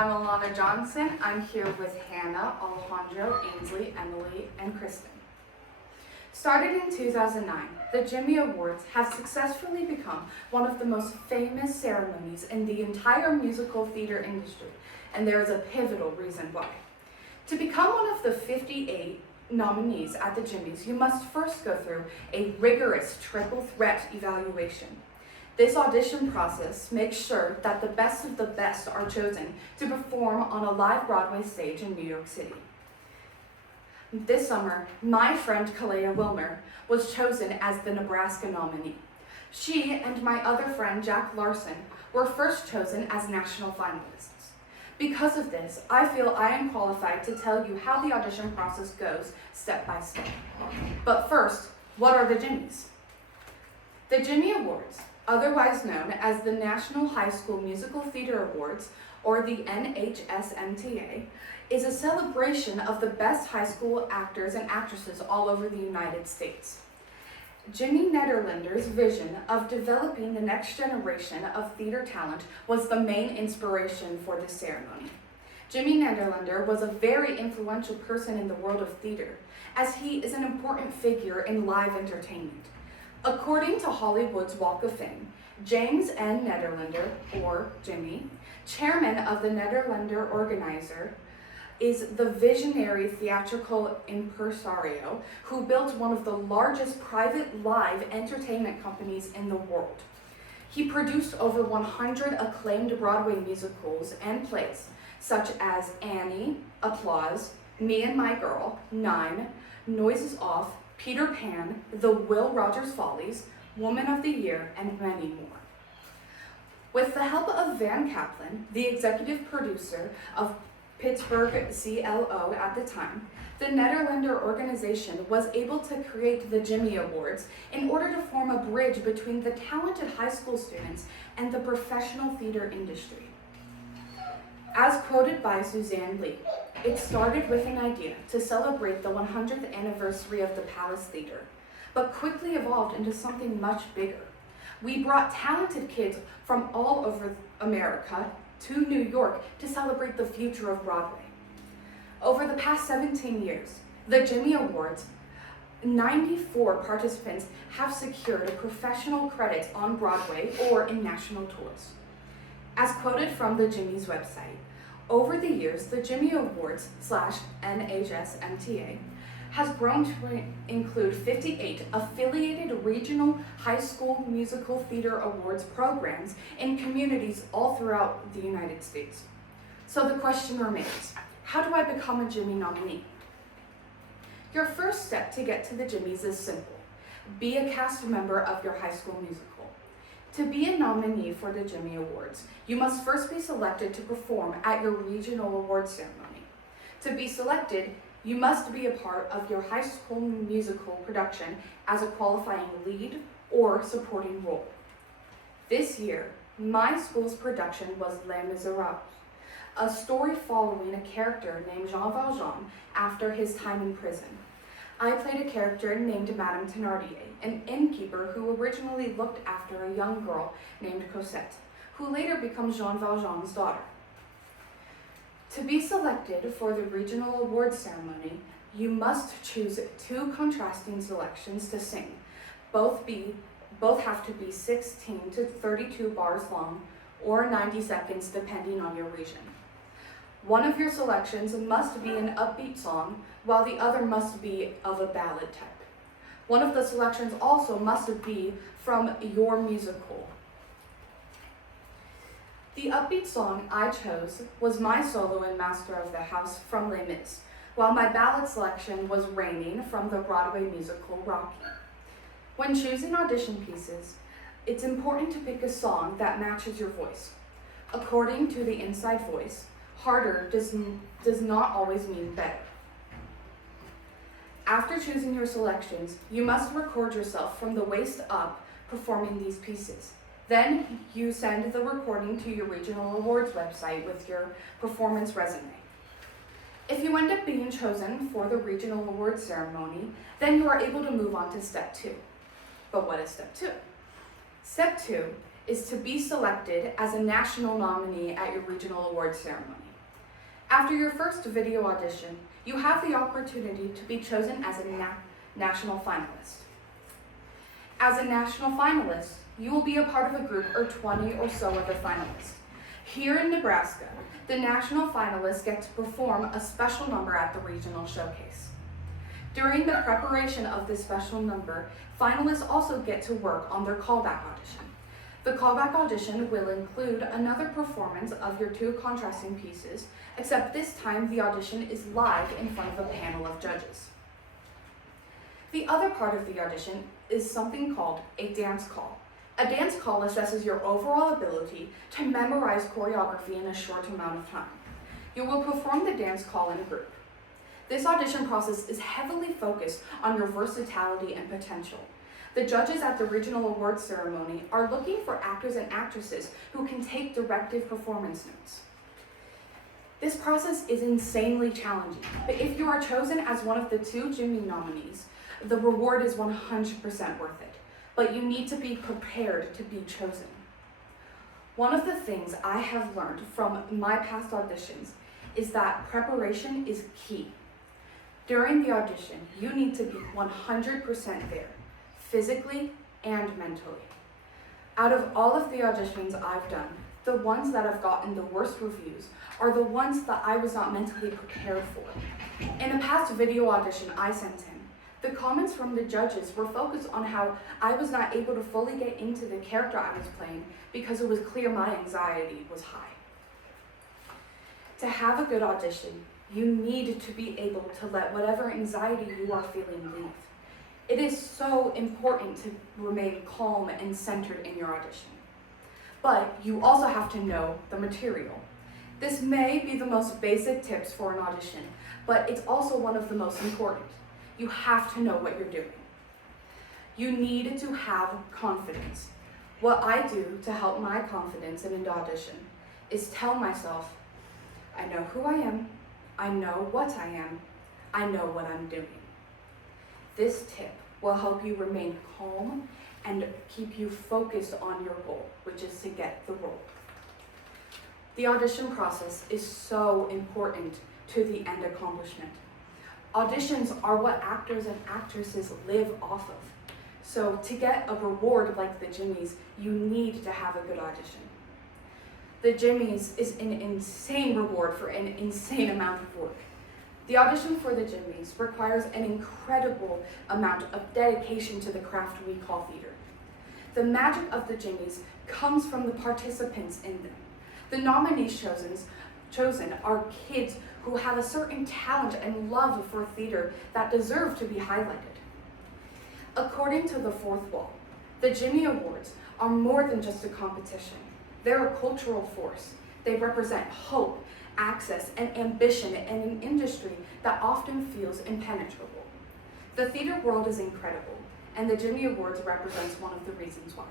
I'm Alana Johnson. I'm here with Hannah, Alejandro, Ainsley, Emily, and Kristen. Started in 2009, the Jimmy Awards have successfully become one of the most famous ceremonies in the entire musical theater industry, and there is a pivotal reason why. To become one of the 58 nominees at the Jimmys, you must first go through a rigorous triple threat evaluation. This audition process makes sure that the best of the best are chosen to perform on a live Broadway stage in New York City. This summer, my friend Kalea Wilmer was chosen as the Nebraska nominee. She and my other friend Jack Larson were first chosen as national finalists. Because of this, I feel I am qualified to tell you how the audition process goes step by step. But first, what are the Jimmys? The Jimmy Awards, otherwise known as the National High School Musical Theater Awards, or the NHSMTA, is a celebration of the best high school actors and actresses all over the United States. Jimmy Nederlander's vision of developing the next generation of theater talent was the main inspiration for this ceremony. Jimmy Nederlander was a very influential person in the world of theater, as he is an important figure in live entertainment. According to Hollywood's Walk of Fame, James N. Nederlander, or Jimmy, chairman of the Nederlander Organizer, is the visionary theatrical impresario who built one of the largest private live entertainment companies in the world. He produced over 100 acclaimed Broadway musicals and plays, such as Annie, Applause, Me and My Girl, Nine, Noises Off, Peter Pan, The Will Rogers Follies, Woman of the Year, and many more. With the help of Van Kaplan, the executive producer of Pittsburgh CLO at the time, the Nederlander organization was able to create the Jimmy Awards in order to form a bridge between the talented high school students and the professional theater industry. As quoted by Suzanne Lee, it started with an idea to celebrate the 100th anniversary of the Palace Theater, but quickly evolved into something much bigger. We brought talented kids from all over America to New York to celebrate the future of Broadway. Over the past 17 years, the Jimmy Awards, 94 participants have secured professional credits on Broadway or in national tours. As quoted from the Jimmy's website, over the years, the Jimmy Awards /NHSMTA has grown to include 58 affiliated regional high school musical theater awards programs in communities all throughout the United States. So the question remains, how do I become a Jimmy nominee? Your first step to get to the Jimmys is simple. Be a cast member of your high school musical. To be a nominee for the Jimmy Awards, you must first be selected to perform at your regional awards ceremony. To be selected, you must be a part of your high school musical production as a qualifying lead or supporting role. This year, my school's production was Les Miserables, a story following a character named Jean Valjean after his time in prison. I played a character named Madame Thénardier, an innkeeper who originally looked after a young girl named Cosette, who later becomes Jean Valjean's daughter. To be selected for the regional awards ceremony, you must choose two contrasting selections to sing. Both have to be 16 to 32 bars long or 90 seconds depending on your region. One of your selections must be an upbeat song, while the other must be of a ballad type. One of the selections also must be from your musical. The upbeat song I chose was my solo in Master of the House from Les Mis, while my ballad selection was Raining from the Broadway musical Rocky. When choosing audition pieces, it's important to pick a song that matches your voice. According to the Inside Voice, harder does not always mean better. After choosing your selections, you must record yourself from the waist up performing these pieces. Then you send the recording to your regional awards website with your performance resume. If you end up being chosen for the regional awards ceremony, then you are able to move on to step 2. But what is step 2? Step 2 is to be selected as a national nominee at your regional awards ceremony. After your first video audition, you have the opportunity to be chosen as a national finalist. As a national finalist, you will be a part of a group or 20 or so other finalists. Here in Nebraska, the national finalists get to perform a special number at the regional showcase. During the preparation of this special number, finalists also get to work on their callback audition. The callback audition will include another performance of your 2 contrasting pieces, except this time the audition is live in front of a panel of judges. The other part of the audition is something called a dance call. A dance call assesses your overall ability to memorize choreography in a short amount of time. You will perform the dance call in a group. This audition process is heavily focused on your versatility and potential. The judges at the regional awards ceremony are looking for actors and actresses who can take directive performance notes. This process is insanely challenging, but if you are chosen as one of the 2 Jimmy nominees, the reward is 100% worth it, but you need to be prepared to be chosen. One of the things I have learned from my past auditions is that preparation is key. During the audition, you need to be 100% there, physically and mentally. Out of all of the auditions I've done, the ones that have gotten the worst reviews are the ones that I was not mentally prepared for. In a past video audition I sent in, the comments from the judges were focused on how I was not able to fully get into the character I was playing because it was clear my anxiety was high. To have a good audition, you need to be able to let whatever anxiety you are feeling leave. It is so important to remain calm and centered in your audition. But you also have to know the material. This may be the most basic tips for an audition, but it's also one of the most important. You have to know what you're doing. You need to have confidence. What I do to help my confidence in an audition is tell myself, I know who I am, I know what I am, I know what I'm doing. This tip will help you remain calm and keep you focused on your goal, which is to get the role. The audition process is so important to the end accomplishment. Auditions are what actors and actresses live off of. So to get a reward like the Jimmys, you need to have a good audition. The Jimmys is an insane reward for an insane amount of work. The audition for the Jimmys requires an incredible amount of dedication to the craft we call theater. The magic of the Jimmys comes from the participants in them. The nominees chosen are kids who have a certain talent and love for theater that deserve to be highlighted. According to the Fourth Wall, the Jimmy Awards are more than just a competition. They're a cultural force. They represent hope, access, and ambition in an industry that often feels impenetrable. The theater world is incredible, and the Jimmy Awards represents one of the reasons why.